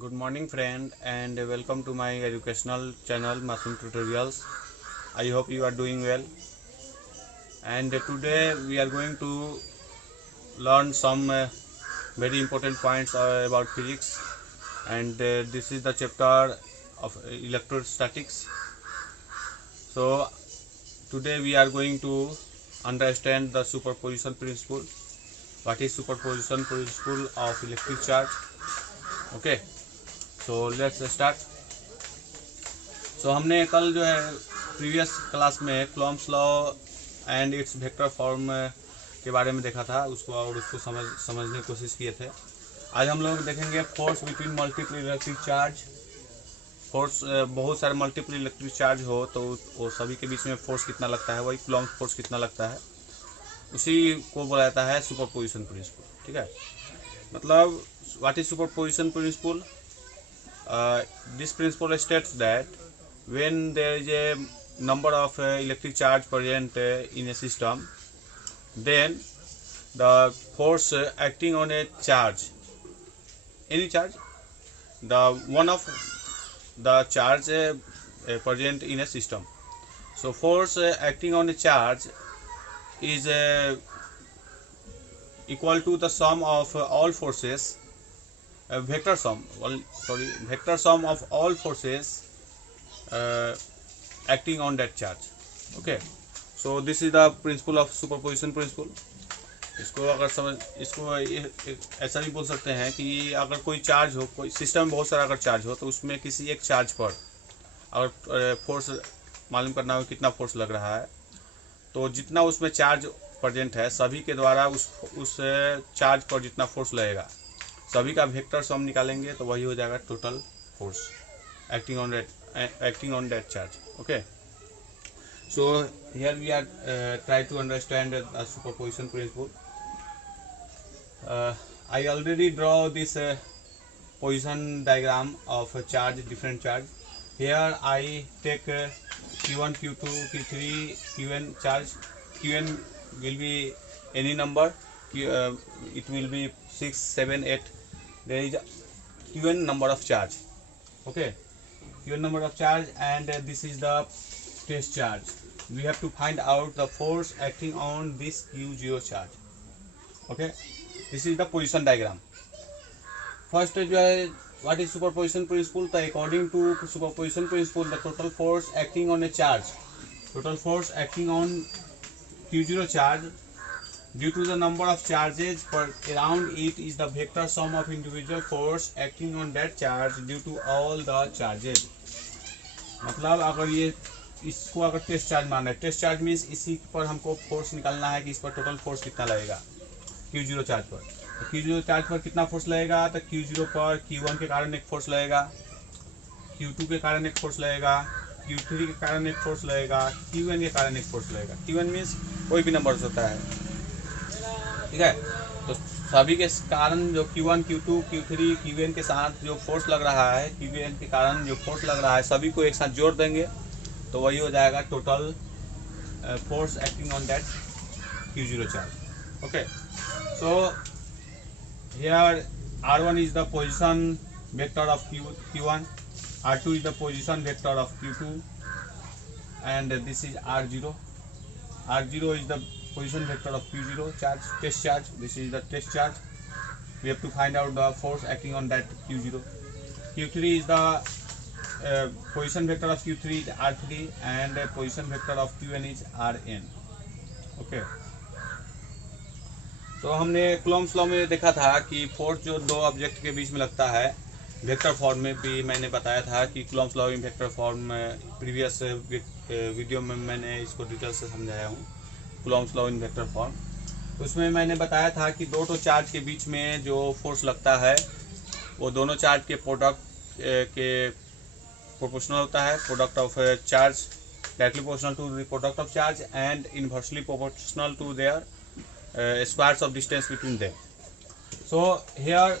Good morning friend and welcome to my educational channel Masoom Tutorials. I hope you are doing well, and today we are going to learn some very important points about physics, and this is the chapter of electrostatics. So today we are going to understand the superposition principle. What is superposition principle of electric charge? Okay, so let's start. हमने कल जो है previous class में Coulomb's law and it's vector form के बारे में देखा था उसको समझने की कोशिश किए थे। आज हम लोग देखेंगे force between multiple electric charge. Force बहुत सारे मल्टीपल इलेक्ट्रिक चार्ज हो तो वो सभी के बीच में फोर्स कितना लगता है, वही कूलॉम्स फोर्स कितना लगता है, उसी को बोला जाता है सुपरपोजिशन प्रिंसिपल। ठीक है, मतलब what is superposition principle? This principle states that when there is a number of electric charge present in a system, then the force acting on a charge, any charge, the one of the charge present in a system. So force acting on a charge is equal to the sum of all forces. Vector sum of all forces acting on that charge. Okay, so this is the principle of superposition principle. इसको ऐसा भी बोल सकते हैं कि अगर कोई charge हो, कोई सिस्टम में बहुत सारा अगर चार्ज हो तो उसमें किसी एक चार्ज पर अगर फोर्स मालूम करना हो कितना फोर्स लग रहा है, तो जितना उसमें चार्ज प्रेजेंट है सभी के द्वारा उस चार्ज पर जितना फोर्स लगेगा सभी का वेक्टर सम निकालेंगे तो वही हो जाएगा total force acting on that charge. Okay, so here we are try to understand the superposition principle. I already draw this position diagram of charge, different charge. Here I take Q1, Q2, Q3, Qn charge. Qn will be any number, it will be 6, 7, 8. There is a Qn number of charge. Okay, Qn number of charge, and this is the test charge. We have to find out the force acting on this Q0 charge. Okay, this is the position diagram. First, what is superposition principle? So according to superposition principle, the total force acting on a charge, total force acting on Q0 charge due to the number of charges per around it is the vector sum of individual force acting on that charge due to all the charges. मतलब अगर ये इसको अगर test charge मानना है, test charge means इसी पर हमको फोर्स निकालना है कि इस पर टोटल फोर्स कितना लगेगा Q0 चार्ज पर। तो Q0 चार्ज पर कितना फोर्स लगेगा, तो Q0 पर Q1 के कारण एक फोर्स लगेगा, Q2 के कारण एक फोर्स लगेगा, Q3 के कारण एक फोर्स लगेगा, Qn के कारण एक फोर्स लगेगा। Qn मीन्स कोई भी नंबर होता है, ठीक है। तो सभी के कारण जो Q1, Q2, Q3, Qn के साथ जो फोर्स लग रहा है, Qn के कारण जो फोर्स लग रहा है सभी को एक साथ जोड़ देंगे तो वही हो जाएगा total force acting on that Q0 charge. Okay, so here R1 is the position vector of Q1, R2 is the position vector of Q2, and this is R0. R0 is the position vector of Q0 charge, test charge. This is the test charge. We have to find out the force acting on that Q0. Q3 is the position vector of Q3 is R3, and position vector of Qn is Rn. Okay. तो हमने Coulomb's law में देखा था कि force जो दो object के बीच में लगता है वेक्टर फॉर्म में भी मैंने बताया था कि Coulomb's law in vector form में प्रीवियस वीडियो में मैंने इसको डिटेल से समझाया हूँ, Coulomb's law in vector form. तो उसमें मैंने बताया था कि दो चार्ज के बीच में जो फोर्स लगता है वो दोनों चार्ज के प्रोडक्ट के प्रोपोर्शनल होता है। Product of charge directly proportional to the product of charge and inversely proportional to their squares of distance between them. So here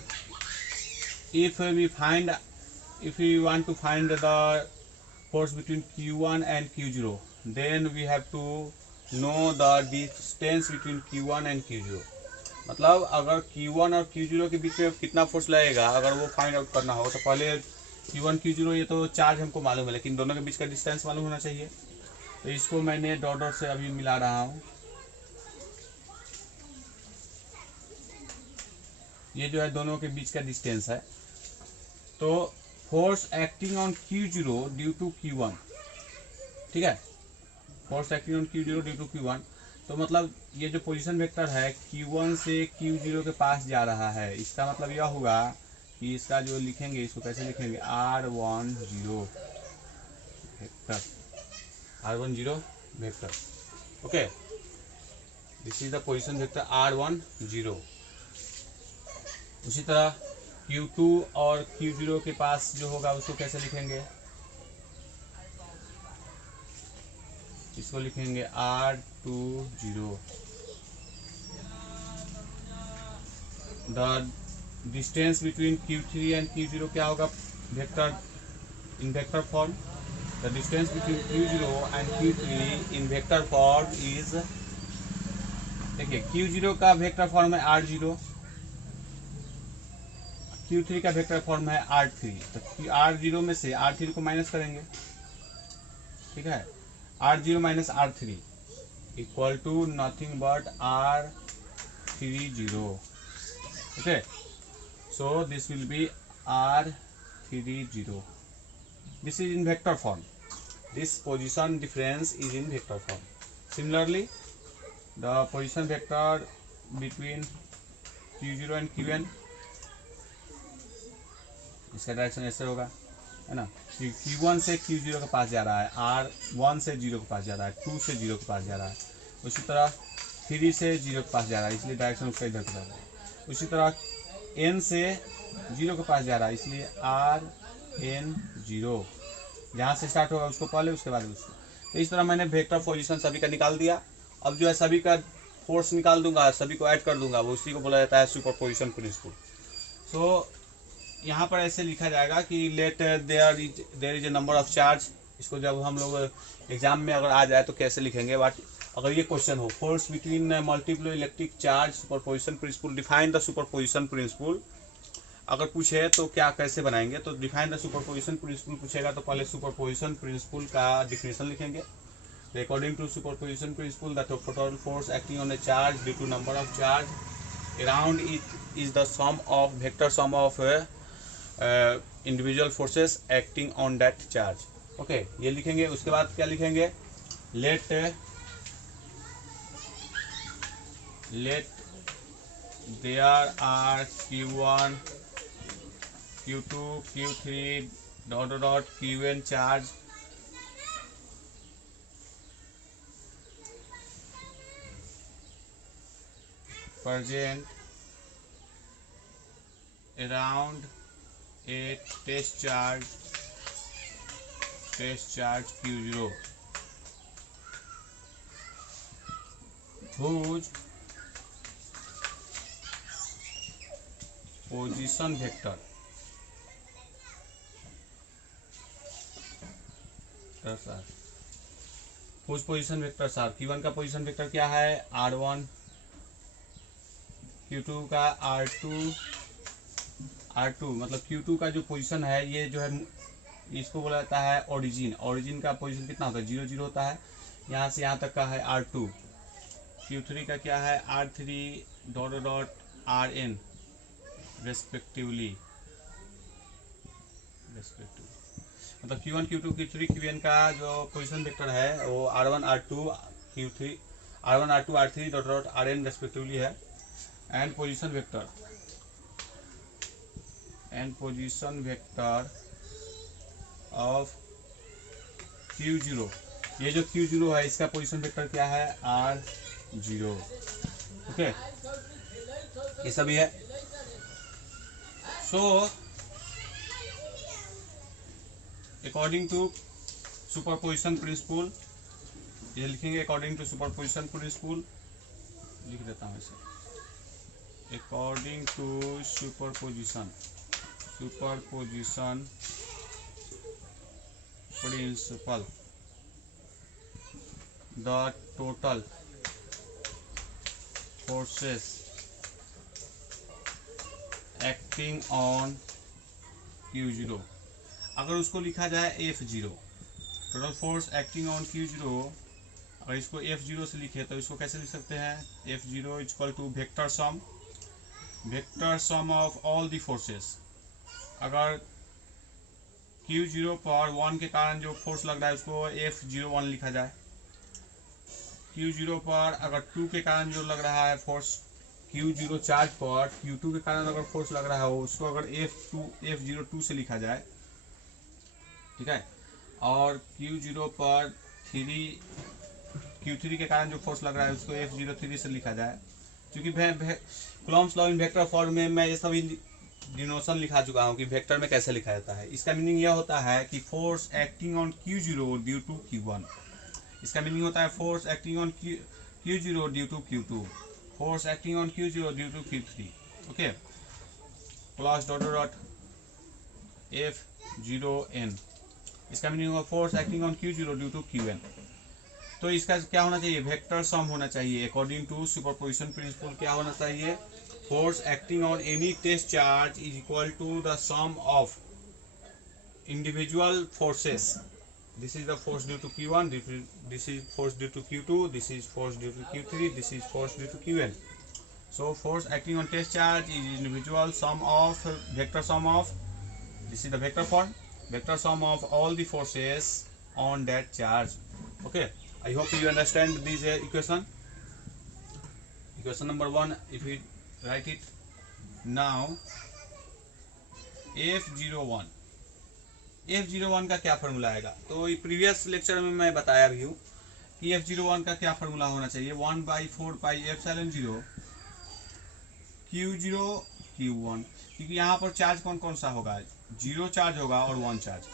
if we want to find the force between Q1 and Q0, then we have to know the distance between Q1 and Q0. मतलब अगर Q1 और Q0 के बीच में कितना force लगेगा, अगर वो find out करना हो तो पहले Q1 Q0 ये तो चार्ज हमको मालूम है, लेकिन दोनों के बीच का डिस्टेंस मालूम होना चाहिए। तो इसको मैंने डॉट डॉट से अभी मिला रहा हूँ। ये जो है दोनों के बीच का डिस्टेंस है। तो force acting on Q0 due to Q1, ठीक है, force acting on Q0 due to Q1। तो मतलब ये जो पोजीशन वेक्टर है Q1 से Q0 के पास जा रहा है, इसका मतलब यह होगा कि इसका जो लिखेंगे, इसको कैसे लिखेंगे, R10 vector, R10 vector. Okay, this is the position vector R10। उसी तरह Q2 और Q0 के पास जो होगा उसको कैसे लिखेंगे, इसको लिखेंगे R20। The distance between Q3 and Q0 क्या होगा, vector in vector form. The distance between Q0 and Q3 in vector form is, देखिए Q0 का वेक्टर फॉर्म है R0, Q3 का वेक्टर फॉर्म है R3। तो R0 में से R3 को माइनस करेंगे, ठीक है, R0 minus R3 equal to nothing but R30। Okay, so this will be R30. This is in vector form. This position difference is in vector form. Similarly, the position vector between Q0 and Qn, इसका direction ऐसे होगा, है ना, Q1 से Q0 के पास जा रहा है, R1 से 0 के पास जा रहा है, 2 से 0 के पास जा रहा है, उसी तरह 3 से 0 के पास जा रहा है, इसलिए डायरेक्शन उसका इधर जा रहा है। उसी तरह N से 0 के पास जा रहा है, इसलिए RN0, जहाँ से स्टार्ट होगा उसको पहले, उसके बाद उसको। तो इस तरह मैंने वेक्टर पोजीशन सभी का निकाल दिया। अब जो है सभी का फोर्स निकाल दूंगा, सभी को ऐड कर दूंगा, वो उसी को बोला जाता है सुपरपोजिशन प्रिंसिपल। सो यहाँ पर ऐसे लिखा जाएगा कि let there is a number of charge. इसको जब हम लोग एग्जाम में अगर आ जाए तो कैसे लिखेंगे, बट अगर ये क्वेश्चन हो, force between multiple electric charge superposition principle, define the superposition principal, अगर पूछे तो क्या कैसे बनाएंगे। तो डिफाइन द सुपरपोजिशन प्रिंसिपल पूछेगा तो पहले सुपरपोजिशन प्रिंसिपल का डिफिनेशन लिखेंगे। According to superposition principle the total force acting on a charge due to number of charge around it is the sum of vector sum of individual forces acting on that charge. Okay, ये लिखेंगे। उसके बाद क्या लिखेंगे, let there are Q1 Q2 Q3 dot Qn charge present around a test charge Q0 whose position vector sir, whose position vector sir, Q1 का position vector क्या है R1, Q2 का R2 मतलब Q2 का जो पोजीशन है, ये जो है इसको बोला जाता है ओरिजिन। ओरिजिन का पोजीशन कितना होता है, 0 0 होता है, यहाँ से यहाँ तक का है R2। Q3 का क्या है R3 डॉट RN रेस्पेक्टिवली मतलब Q1 Q2 Q3 Qn का जो पोजीशन वेक्टर है वो R1 R2 Q3 R1 R2 R3 dot Rn respectively है। And position vector of Q0, ये जो Q0 है इसका पोजीशन वेक्टर क्या है R0। ओके, ये सभी है। So according to superposition principle, ये लिखेंगे according to superposition principle, लिख देता हूँ इसे, according to superposition principle the total forces acting on Q0, अगर उसको लिखा जाए F0, total force acting on Q0, अगर इसको F0 से लिखे तो इसको कैसे लिख सकते हैं? F0 is equal to vector sum of all the forces. अगर Q0 पर 1 के कारण जो फोर्स लग रहा है उसको F01 लिखा जाए, Q0 पर अगर 2 के कारण जो लग रहा है फोर्स, Q0 चार्ज पर Q2 के कारण अगर फोर्स लग रहा है उसको अगर F02 से लिखा जाए, ठीक है। और Q0 पर Q3 के कारण जो फोर्स लग रहा है उसको F03 से लिखा जाए। क्योंकि Coulomb's law in vector form में मैं ये सभी डिनोशन लिखा चुका हूँ कि वेक्टर में कैसे लिखा जाता है। इसका मीनिंग यह होता है कि force acting on Q0 due to Q1, इसका मीनिंग होता है force acting on Q0 due to Q2, force acting on Q0 due to Q3। Okay, clause dot dot F0n, इसका मीनिंग होगा force acting on Q0 due to Qn। तो इसका क्या होना चाहिए? वेक्टर सम होना चाहिए। अकॉर्डिंग टू सुपरपोजिशन प्रिंसिपल क्या होना चाहिए? Force acting on any test charge is equal to the sum of individual forces. This is the force due to Q1, this is force due to Q2, this is force due to Q3, this is force due to Qn. So force acting on test charge is individual sum of vector sum of, this is the vector form, vector sum of all the forces on that charge. Okay, I hope you understand this equation. Equation number 1, if we write it now, F01 का क्या formula आएगा? तो previous lecture में मैं बताया भी हूँ कि F01 का क्या फार्मूला होना चाहिए। 1/4πε0 Q0 Q1, क्योंकि यहाँ पर चार्ज कौन कौन सा होगा? 0 चार्ज होगा और 1 चार्ज।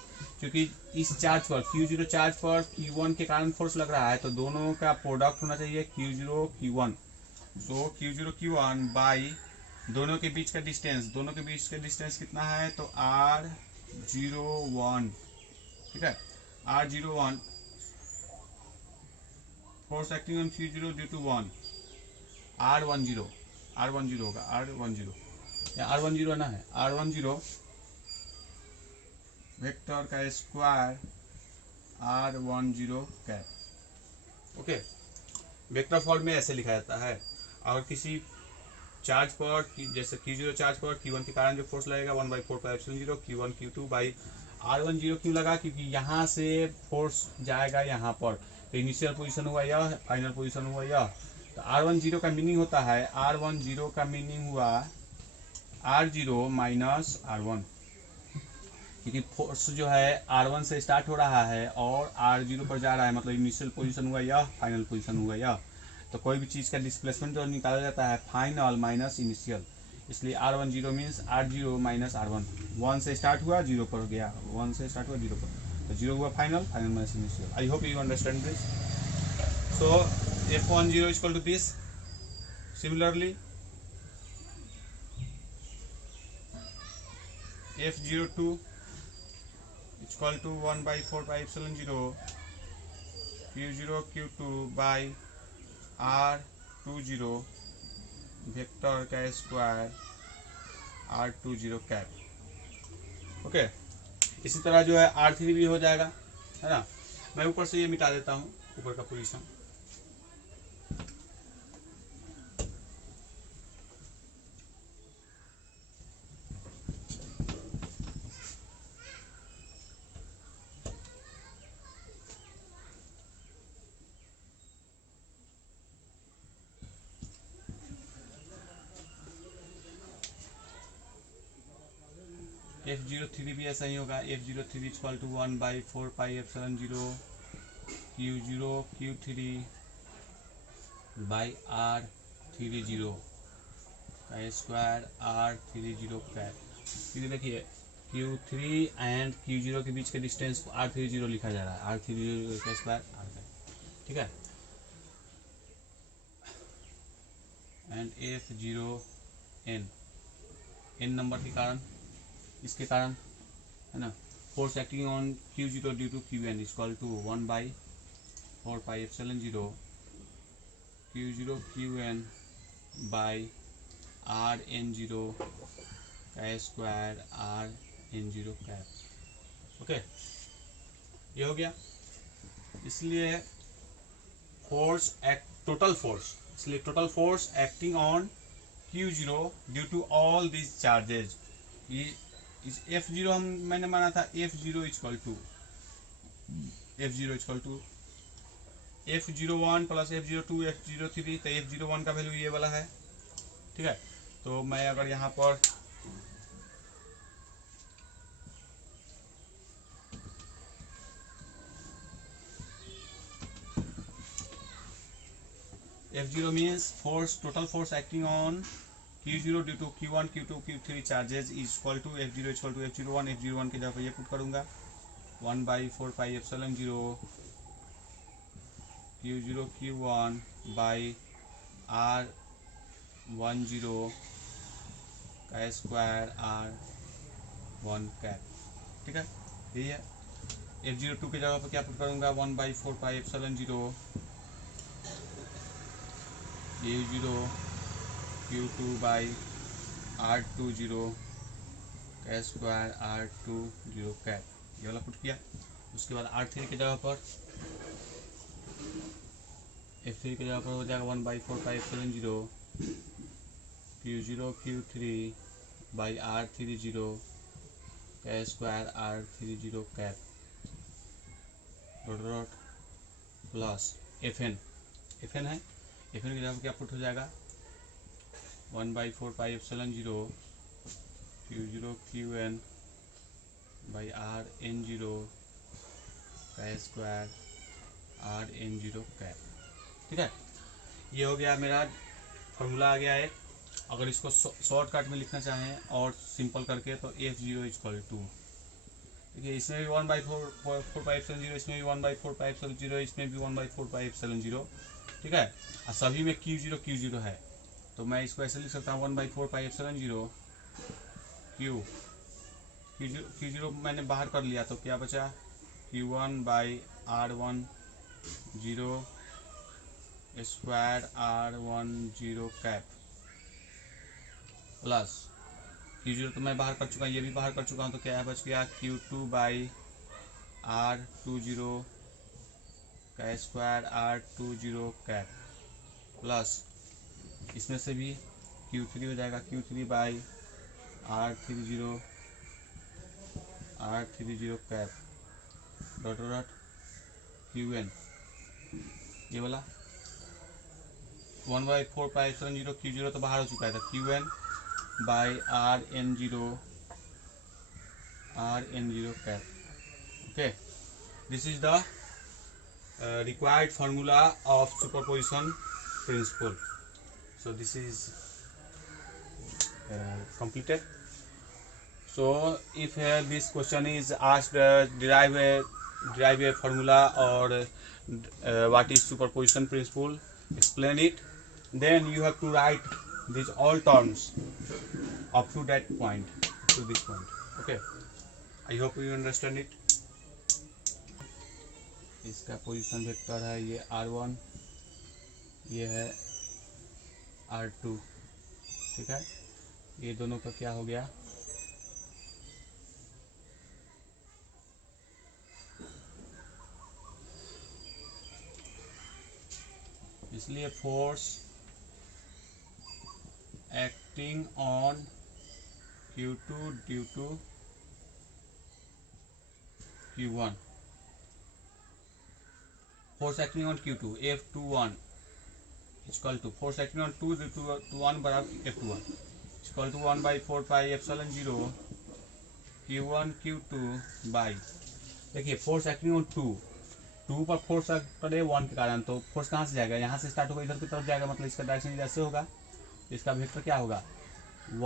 क्योंकि इस चार्ज पर Q0 चार्ज पर Q1 के कारण फोर्स लग रहा है तो दोनों का प्रोडक्ट होना चाहिए Q0 Q1। तो Q0 Q1 बाई दोनों के बीच का डिस्टेंस कितना है? तो R01, ठीक है, R01 force acting on Q0 due to 1, R10 होगा, R10 या R10 ना है, R10 वेक्टर का square R10 cap. Okay, vector form में ऐसे लिखा जाता है। और किसी चार्ज पर जैसे Q0 चार्ज पर Q1 के कारण जो फोर्स लगेगा 1/4πε0 Q1 Q2 बाई R10 क्यों लगा? क्योंकि यहाँ से फोर्स जाएगा यहाँ पर, तो इनिशियल पोजीशन हुआ यह, फाइनल पोजीशन हुआ यह। तो R10 का मीनिंग होता है, R10 का मीनिंग हुआ R0 माइनस R1, क्योंकि फोर्स जो है R1 से स्टार्ट हो रहा है और R0 पर जा रहा है, मतलब इनिशियल पोजीशन हुआ यह, फाइनल पोजीशन हुआ यह। तो कोई भी चीज़ का डिस्प्लेसमेंट जो निकाला जाता है फाइनल माइनस इनिशियल, इसलिए R10 means R0 minus R1। 1 से स्टार्ट हुआ 0 पर गया, 1 से स्टार्ट हुआ 0 पर, तो 0 हुआ final minus initial. I hope you understand this. So F10 is equal to this. Similarly F02 is equal to 1/4πε0 Q0 Q2 by R20 vector का स्क्वायर R20 कैप। ओके, इसी तरह जो है R3 भी हो जाएगा, है ना। मैं ऊपर से ये मिटा देता हूँ, ऊपर का पोजीशन। F03 भी ऐसा ही होगा। F03 equal to 1/4πε0 Q0 Q3 by R30 का स्क्वायर R30 कैप। क्योंकि देखिए Q3 एंड Q0 के बीच के डिस्टेंस को R30 लिखा जा रहा है, R30 का स्क्वायर R कैप, ठीक है। एंड F0n n नंबर के कारण, इसके कारण, है ना, force acting on Q0 due to Qn equal to 1/4πε0 Q0 Qn by Rn0 का square R N zero cap. Okay, ये हो गया। इसलिए फोर्स एक्ट टोटल फोर्स, इसलिए total force acting on Q0 due to all this charges, ये इस F0 हम मैंने माना था F0 equal to F01 plus F02 F03, तो F01 का वैल्यू ये वाला है। ठीक है, तो मैं अगर यहाँ पर F0 means force, total force acting on Q0 due to Q1, Q2, Q3 charges is equal to F0 is equal to F01, F01 की जगह पर ये पुट करूँगा 1/4 pi epsilon 0 Q0 Q1 by R10 का स्क्वायर R1 कैप। ठीक है, यही है। F02 की जगह पर क्या पुट करूँगा 1/4 pi epsilon 0 Q0 Q2 by R20 का स्क्वायर R20 कैप, ये वाला पुट किया। उसके बाद R3 की जगह पर F3 की जगह पर हो जाएगा 1/4 pi epsilon 0 Q0 Q3 by R30 का square R30 cap dot plus FN है, FN की जगह पर क्या पुट हो जाएगा 1/4 pi epsilon 0 Q0 QN by RN0 का स्क्वायर RN0 कैप। ठीक है, ये हो गया मेरा फॉर्मूला आ गया है। अगर इसको शॉर्टकट में लिखना चाहें और सिंपल करके तो F0 इक्वल टू, देखिए इसमें भी 1/4 पाई एप्सिलॉन 0, इसमें भी 1/4 पाई एप्सिलॉन 0, इसमें भी 1/4 पाई एप्सिलॉन 0। ठीक है, और सभी में Q0 है, तो मैं इसको ऐसे लिख सकता हूँ 1/4 पाई एप्सिलॉन 0 Q0 मैंने बाहर कर लिया, तो क्या बचा Q1 by R10 square R10 cap plus Q0 तो मैं बाहर कर चुका हूँ, ये भी बाहर कर चुका हूँ, तो क्या बच गया Q2 बाई R20 का स्क्वायर R20 कैप प्लस इसमें से भी Q3 हो जाएगा Q3 by R30 cap dot dot QN, ये वाला 1/4 पाई एप्सिलॉन 0 Q0 तो बाहर हो चुका था, QN by RN0 cap. Okay, this is the required formula of superposition principle. So this is completed. So if this question is asked, derive a formula or what is superposition principle, explain it, then you have to write these all terms up to that point, to this point. Okay, I hope you understand it. इसका position vector है ये R1, ये है R2। ठीक है, ये दोनों का क्या हो गया, इसलिए force acting on Q2 due to Q1, force acting on Q2 F21 equal to force acting on 2 due to 1 बराबर F21 equal to 1/4 pi epsilon 0 Q1 Q2 by, देखिए फोर्स एक्टिंग ऑन 2 पर फोर्स करे 1 के कारण, तो force कहाँ से जाएगा, यहाँ से स्टार्ट होगा, इधर की तरफ जाएगा, मतलब इसका डायरेक्शन ऐसे होगा, इसका वेक्टर क्या होगा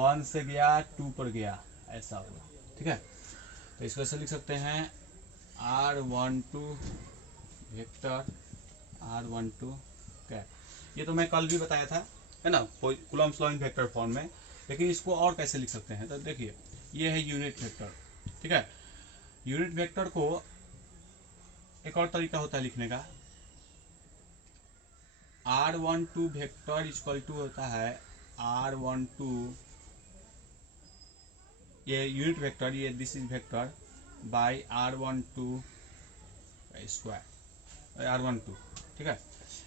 1 से गया 2 पर गया, ऐसा होगा। ठीक है, तो इसको ऐसे लिख सकते हैं R12 वेक्टर R12 कैप। ये तो मैं कल भी बताया था, है ना, Coulomb's law in vector form में, लेकिन इसको और कैसे लिख सकते हैं, तो देखिए ये है यूनिट वेक्टर। ठीक है, यूनिट वेक्टर को एक और तरीका होता है लिखने का, R12 वेक्टर इक्वल टू होता है R12 ये यूनिट वेक्टर, ये this is vector by R12 square, R12, ठीक है।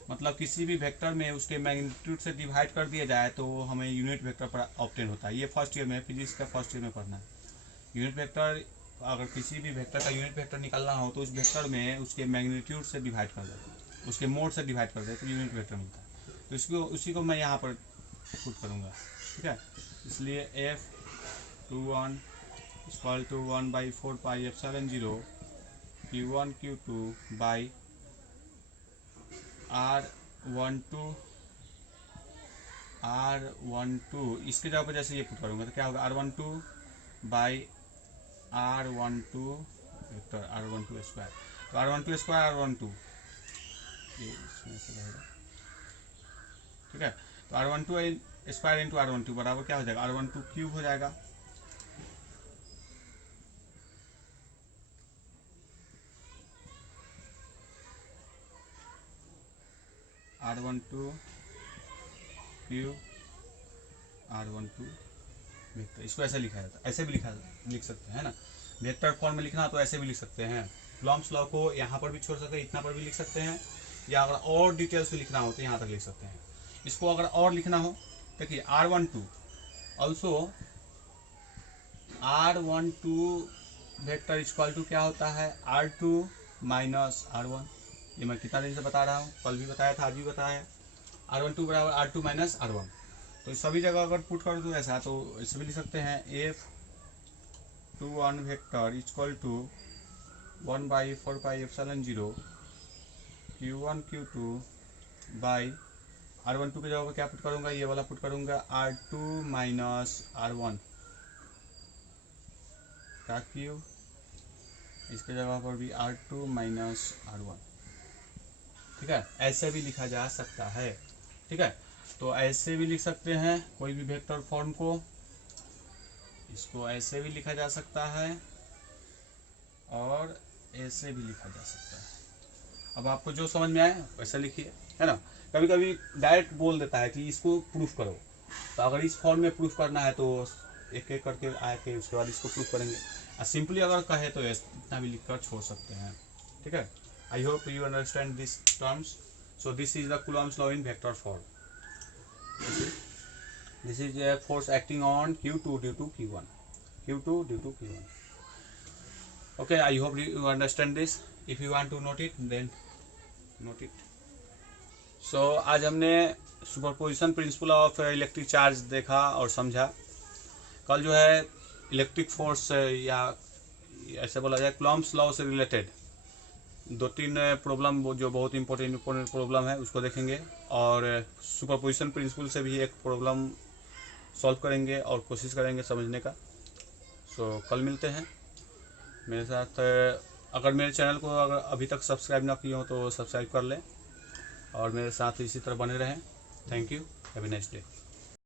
मतलब किसी भी वेक्टर में उसके मैग्नीट्यूड से डिवाइड कर दिया जाए तो हमें यूनिट वेक्टर पर ऑब्टेन होता है। ये फर्स्ट ईयर में, फिजिक्स का फर्स्ट ईयर में पढ़ना है। यूनिट वेक्टर, अगर किसी भी वेक्टर का यूनिट वेक्टर निकालना हो तो उस वेक्टर में उसके मैग्नीट्यूड से डिवाइड कर दे, उसके मोड से डिवाइड कर दे तो यूनिट वेक्टर मिलता है। तो इसको, उसी को मैं यहाँ पर पुट करूँगा, ठीक है। इसलिए F21 equal to 1/4 pi epsilon 0 Q1 Q2 by R12, इसके जगह पर जैसे ये पुट करूँगा तो क्या होगा, R12 by R12 vector R12 square, तो R12 स्क्वायर R12 ये इसमें से रहेगा, ठीक है। तो R12 स्क्वायर इंटू R12 बराबर क्या हो जाएगा, R12 क्यूब हो जाएगा। R12 क्यूब R12 वेक्टर, इसको ऐसे लिखा जाता है, ऐसे भी लिख सकते हैं ना। वेक्टर फॉर्म में लिखना तो ऐसे भी लिख सकते हैं। कूलॉम्स लॉ को यहाँ पर भी छोड़ सकते हैं, इतना पर भी लिख सकते हैं, या अगर और डिटेल्स में लिखना हो तो यहाँ तक लिख सकते हैं। इसको अगर और लिखना हो, देखिए R12 also R12 vector equal to क्या होता है, R2 माइनस R1। ये मैं कितना दिन से बता रहा हूँ, कल भी बताया था, आज भी बताया। R12 बराबर R2 माइनस R1। तो सभी जगह अगर पुट कर दूँ ऐसा तो इसे भी लिख सकते हैं, F21 vector equal to 1/4 pi epsilon 0 Q1 Q2 by R12 के जगह पर क्या पुट करूँगा, ये वाला पुट करूँगा R2 माइनस R1 का क्यूब, इसके जगह पर भी R2 माइनस R1, ठीक है। ऐसे भी लिखा जा सकता है, ठीक है। तो ऐसे भी लिख सकते हैं कोई भी वेक्टर फॉर्म को, इसको ऐसे भी लिखा जा सकता है और ऐसे भी लिखा जा सकता है। अब आपको जो समझ में आए वैसे लिखिए, है ना। कभी कभी डायरेक्ट बोल देता है कि इसको प्रूफ करो, तो अगर इस फॉर्म में प्रूफ करना है तो एक एक करके आके उसके बाद इसको प्रूफ करेंगे। और सिंपली अगर कहे तो इतना भी लिखकर छोड़ सकते हैं, ठीक है। आई hope you understand this terms. So this is the Coulomb's law in vector form. This is a force acting on Q2 due to Q1. Q2 due to Q1. Okay, I hope you understand this. If you want to note it, then note it. So आज हमने superposition principle of electric charge देखा और समझा। कल जो है electric force या ऐसे बोला जाए कूलॉम्स लॉ से रिलेटेड 2-3 प्रॉब्लम जो बहुत इंपॉर्टेंट प्रॉब्लम है उसको देखेंगे, और सुपरपोजिशन प्रिंसिपल से भी एक प्रॉब्लम सॉल्व करेंगे और कोशिश करेंगे समझने का। सो कल मिलते हैं मेरे साथ। अगर मेरे चैनल को अगर अभी तक सब्सक्राइब ना किए हो तो सब्सक्राइब कर लें और मेरे साथ इसी तरह बने रहें। Thank you, have a nice day.